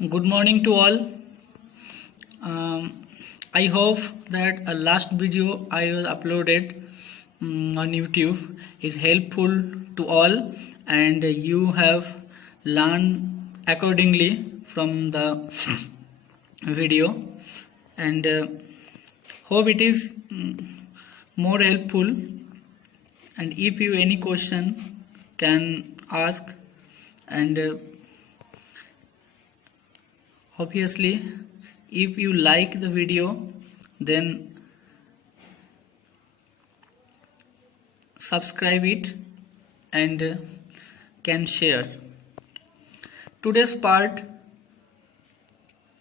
Good morning to all. I hope that a last video I was uploaded on YouTube is helpful to all and you have learned accordingly from the video and hope it is more helpful, and if you any question can ask, and obviously if you like the video then subscribe it and can share. Today's part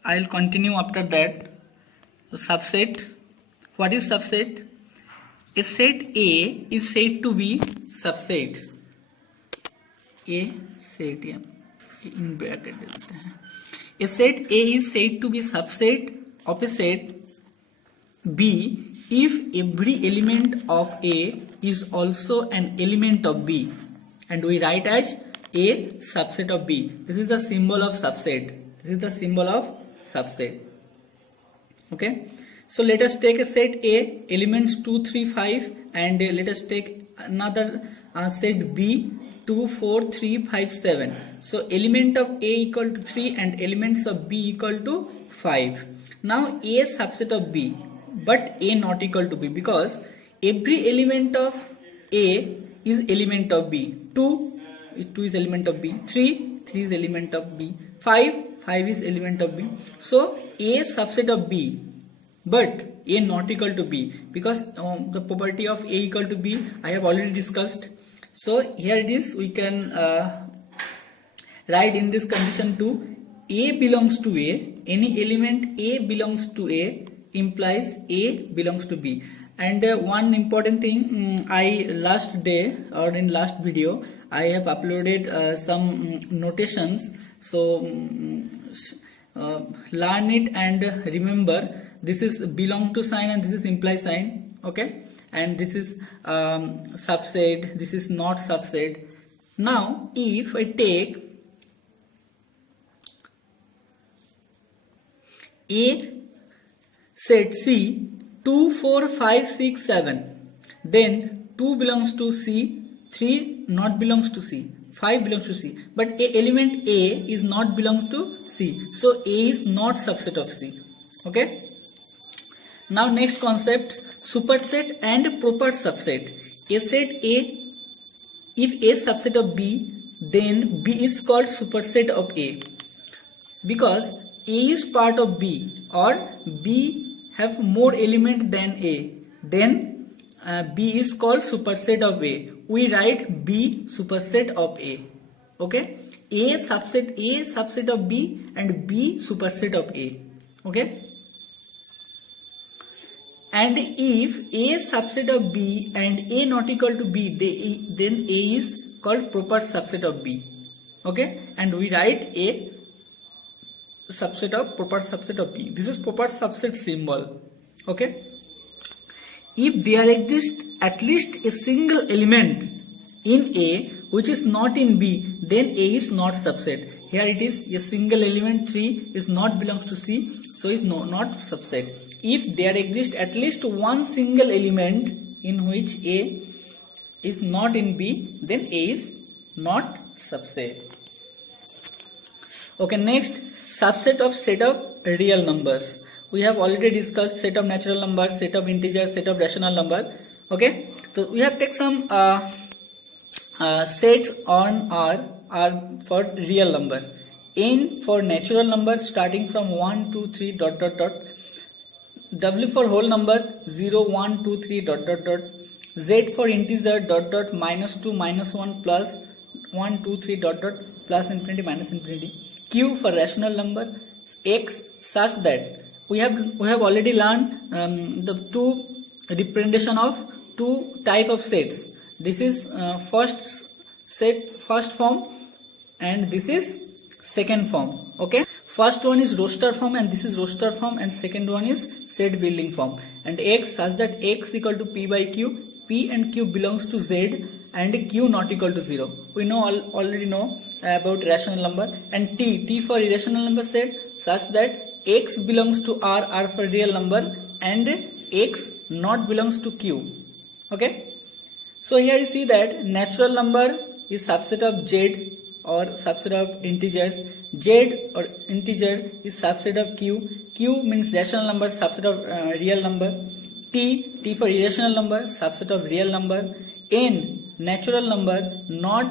I'll continue after that. Subset. What is subset? A set A is said to be subset. A set in bracket देते हैं. A set A is said to be subset of a set B if every element of A is also an element of B, and we write as A subset of B. This is the symbol of subset. This is the symbol of subset. Okay. So let us take a set A, elements 2, 3, 5, and let us take another set B, 2, 4, 3, 5, 7. So element of A equal to 3 and elements of B equal to 5. Now A subset of B, but A not equal to B, because every element of A is element of B. 2 is element of B. 3 is element of B. 5 is element of B. So A subset of B, but A not equal to B, because the property of A equal to B I have already discussed. So here it is, we can write in this condition too, A belongs to A, any element A belongs to A implies A belongs to B. And one important thing, I last day or in last video I have uploaded some notations, so learn it and remember. This is belong to sign and this is imply sign, okay, and this is subset, this is not subset. Now if I take A set C 2, 4, 5, 6, 7, then 2 belongs to C, 3 not belongs to C, 5 belongs to C, but element A is not belongs to C, so A is not subset of C. Okay. Now next concept, superset and proper subset. A set A, if A subset of B, then B is called superset of A, because A is part of B or B have more element than A, then B is called superset of A. We write B superset of A. Okay, A subset of B and B superset of A. Okay. And if A subset of B and A not equal to B, then A is called proper subset of B. Okay, and we write A subset of proper subset of B. This is proper subset symbol. Okay. If there exists at least a single element in A which is not in B, then A is not subset. Here it is, a single element 3 is not belongs to C, so is not subset. If there exists at least one single element in which A is not in B, then A is not subset. Okay, next, subset of set of real numbers. We have already discussed set of natural numbers, set of integers, set of rational number. Okay, so we have taken some sets on R for real number. N for natural number starting from 1, 2, 3 ... W for whole number 0, 1, 2, 3 ... Z for integer ... -2, -1 plus 1, 2, 3 ... plus infinity minus infinity. Q for rational number. X such that we have already learned the two representation of two type of sets. This is first form and this is second form. Okay, first one is roster form and this is roster form, and second one is set building form. And X such that X equal to P by Q, P and Q belongs to Z, and q not equal to 0. We know already know about rational number. And t for irrational number set such that x belongs to r for real number and x not belongs to q. Okay, so here you see that natural number is subset of z or subset of integers, z or integer is subset of q means rational number subset of real number, t for irrational number subset of real number, n natural number not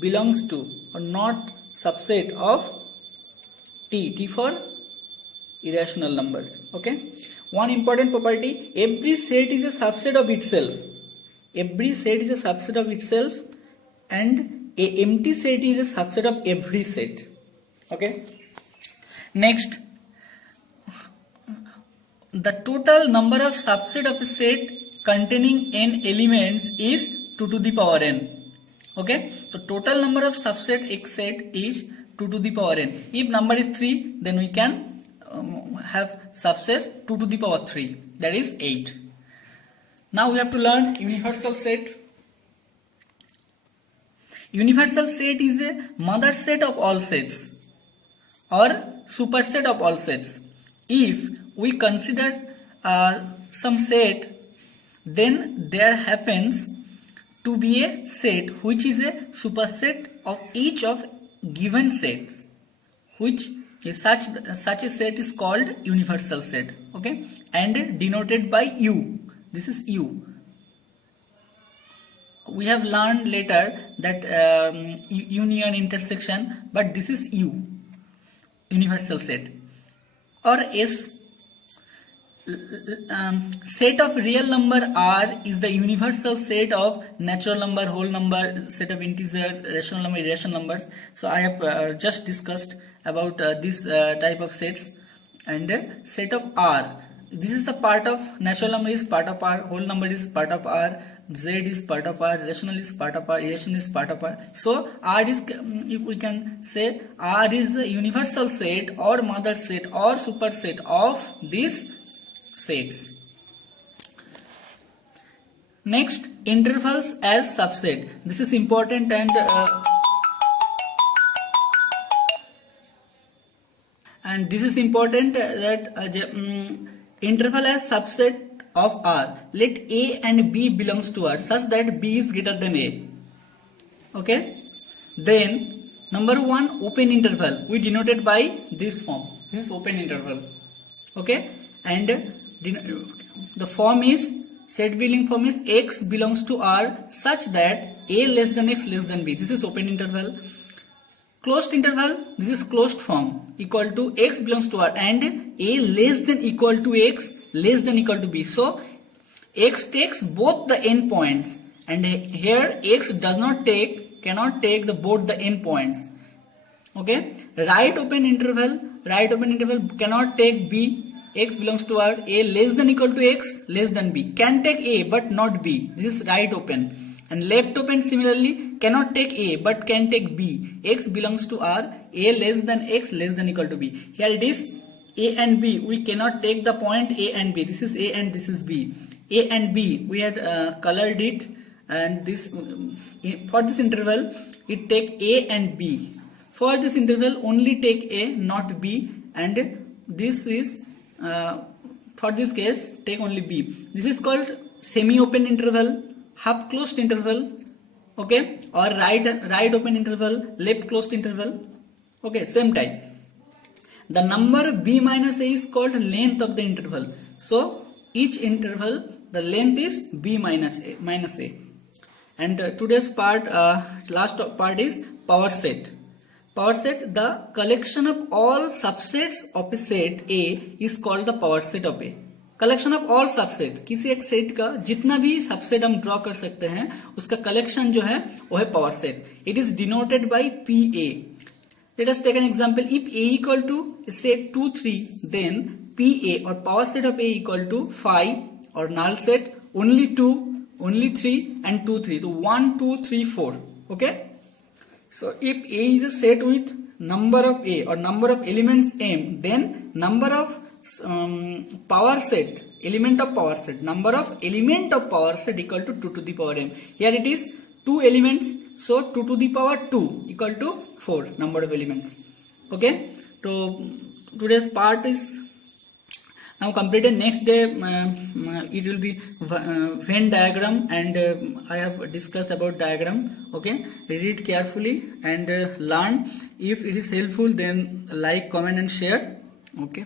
belongs to or not subset of t for irrational numbers. Okay, one important property, every set is a subset of itself. Every set is a subset of itself and a empty set is a subset of every set. Okay, next, the total number of subset of a set containing n elements is 2 to the power n. Okay, so total number of subset X set is 2 to the power n. If number is 3, then we can have subset 2 to the power 3, that is 8. Now we have to learn universal set. Universal set is a mother set of all sets or superset of all sets. If we consider some set, then there happens to be a set which is a superset of each of given sets, which is such a set is called universal set. Okay, and denoted by U. This is U. We have learned later that union, intersection, but this is U, universal set. Or S, set of real number R is the universal set of natural number, whole number, set of integer, rational number, irrational numbers. So I have just discussed about this type of sets. And set of R, this is the part of natural number is part of R, whole number is part of R, Z is part of R, rational is part of R, irrational is part of R. So R is, if we can say, R is the universal set or mother set or superset of these sets. Next, intervals as subset. This is important and this is important that interval as subset of R. Let A and B belongs to R such that B is greater than A. Okay. Then number 1, open interval. We denoted by this form. This is open interval. Okay. And the form is, set building form is X belongs to R such that A less than X less than B. This is open interval. Closed interval, this is closed form, equal to X belongs to R and A less than equal to X less than equal to B. So X takes both the endpoints, and here X does not cannot take both the endpoints. Okay, right open interval cannot take B. X belongs to R, A less than equal to X less than B. Can take A but not B. This is right open. And left open similarly cannot take A but can take B. X belongs to R, A less than X less than equal to B. Here it is A and B. We cannot take the point A and B. This is A and this is B. A and B, we had colored it, and this for this interval it take A and B. For this interval only take A not B, and this is for this case take only B. This is called semi-open interval, half closed interval, okay, or right open interval, left closed interval. Okay, same type. The number B minus A is called length of the interval. So each interval the length is B minus A. And today's part, last part is power set. Power set, the collection of all subsets of a set A is called the power set of A. Collection of all subset, किसी एक set का जितना भी subset हम draw कर सकते हैं उसका कलेक्शन जो है वो है power set. It is denoted by P A. Let us take an example. If A equal to set 2 3 then P A और power set of A equal to 5 और null set only 2 only 3 and 2 3. तो 1 2 3 4. Okay, so if A is a set with number of A or number of elements M, then number of power set, element of power set, number of element of power set equal to 2 to the power M. Here it is 2 elements, so 2 to the power 2 equal to 4 number of elements. Okay, so today's part is now completed. Next day it will be Venn diagram, and I have discussed about diagram. Okay, read carefully and learn. If it is helpful, then like, comment and share. Okay.